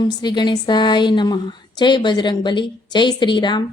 ઓમ શ્રી ગણેશાય નમઃ. જય બજરંગબલી, જય શ્રી રામ.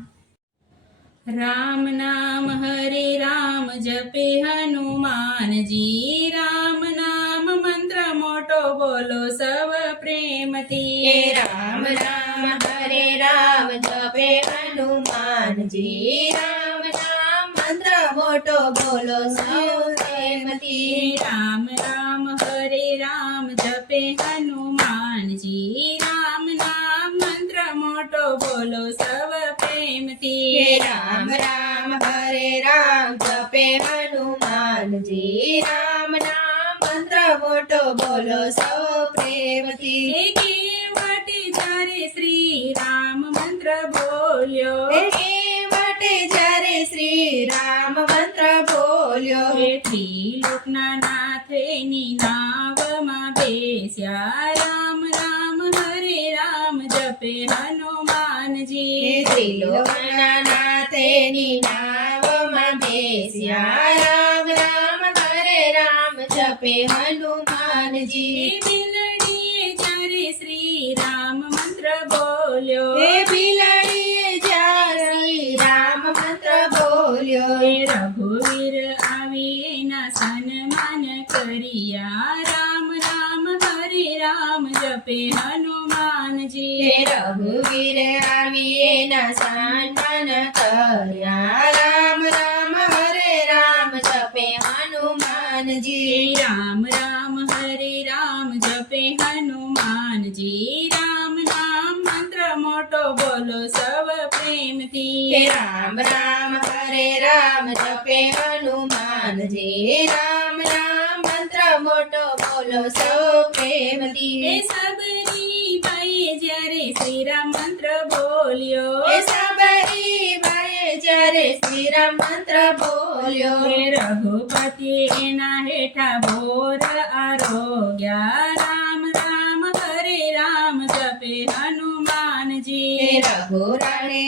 રામ નામ હરે રામ જપે હનુમાનજી, રામ નામ મંત્ર મોટો બોલો સવ પ્રેમથી. રામ નામ હરે રામ જપે હનુમાનજી, રામ નામ મંત્ર મોટો બોલો સૌ પ્રેમથી. રામ રામ હરે રામ જપે હનુમાનજી, રામ નામ મંત્ર મોટો બોલો સવ પ્રેમથી. રામ રામ હરે રામ જપે હનુમાનજી, રામ નામ મંત્ર મોટો બોલો સૌ પ્રેમથી. કેવટે જ્યારે શ્રી રામ મંત્ર બોલ્યો, કેવટે જ્યારે શ્રી રામ મંત્ર બોલ્યો, ત્રિલોકના નાથની નાવમાં બેસ્યા, રામ રામ હરે રામ જપે હનુમાનજી. ત્રિલોકના નાથની નાવમાં બેસ્યા, રામ રામ હરે રામ જપે હનુમાનજી. બિલડીએ જ્યારે શ્રી રામ મંત્ર બોલ્યો, બિલાડીએ જ્યારે શ્રી રામ મંત્ર બોલ્યો, રઘુવીર આવી એના સન્માન કર્યા, રામ રામ હરે રામ જપે હનુમાનજી. રઘુવીર આવી એના સન્માન કર્યા, રામ રામ હરે રામ જપે હનુમાનજી. રામ રામ હરે રામ જપે હનુમાનજી, રામ નામ મંત્ર મોટો બોલો સવ પ્રેમથી. રામ રામ હરે રામ જપે હનુમાનજી, રામ નામ મંત્ર મોટો બોલો સૌ પ્રેમથી. સબરી બાઈએ જ્યારે શ્રી રામ મંત્ર બોલ્યો, સબરી બાઈએ જ્યારે શ્રી રામ મંત્ર બોલ્યો, રઘુપતિ એના હેઠા ભોર આરોગ્યા, રામ રામ હરે રામ જપે હનુમાનજી. રઘુરાણે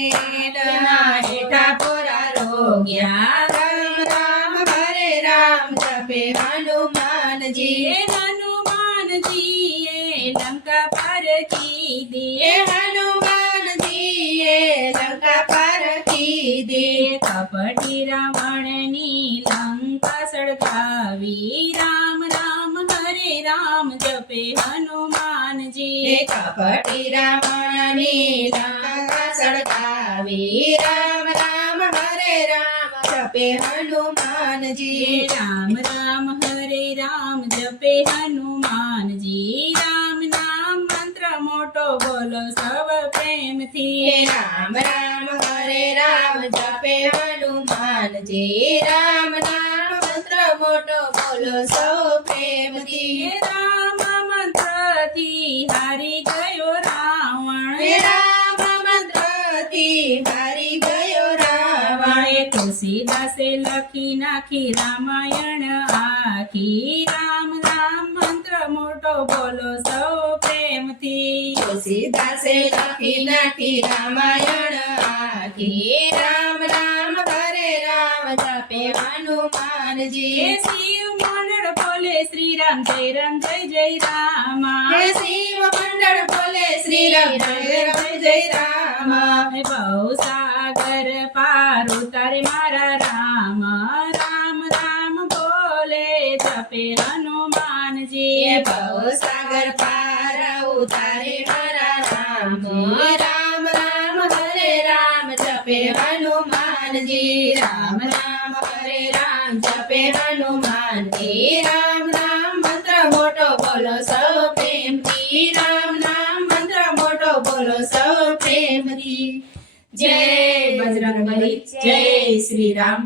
હેઠા પોરા રોગ્યા, રામ રામ હરે રામ જપે હનુમાનજી. હનુમાનજીએ લંકા પાર કીધી, હનુમાનજીએ લંકા પાર કીધી. કપટી રાવણની લંકા સળગાવી, રામ રામ હરે રામ જપે હનુમાનજી. કપટી રાવણની લંકા સળગાવી, રામ રામ હરે રામ જપે હનુમાનજી. રામ રામ હરે રામ જપે હનુમાનજી, રામ નામ મંત્ર મોટો બોલો સવ પ્રેમથી. રામ રામ હરે રામ જપે હનુમાનજી, રામ નામ મંત્ર મોટો બોલો સૌ પ્રેમથી. રામ મંત્રથી હારી ગયો રાવણ, રામ મંત્રથી હારી ગયો રાવણ. તુલસીદાસે લખી નાખી રામાયણ આખી, રામ રામ મંત્ર મોટો બોલો સૌ પ્રેમથી. તુલસીદાસે લખી નાખી રામાયણ આખી, રામ રામ હરે રામ જપે હનુમાનજી. શિવ મંડળ બોલે શ્રી રામ જય રામ જય જય રામ, શિવ મંડળ બોલે શ્રી રામ જય રામ જય રામ. બહુ સાગર પાર ઉતારે મારા રામ, રામ રામ બોલે જપે હનુમાનજી. ભવ સાગર પાર ઉતારે મારા રામ, રામ રામ હરે રામ જપે હનુમાનજી. રામ રામ હરે રામ જપે હનુમાનજી, રામ નામ મંત્ર મોટો બોલો સૌ પ્રેમથી. રામ નામ મંત્ર મોટો બોલો સૌ પ્રેમથી. જય બજરંગબલી, જય શ્રી રામ.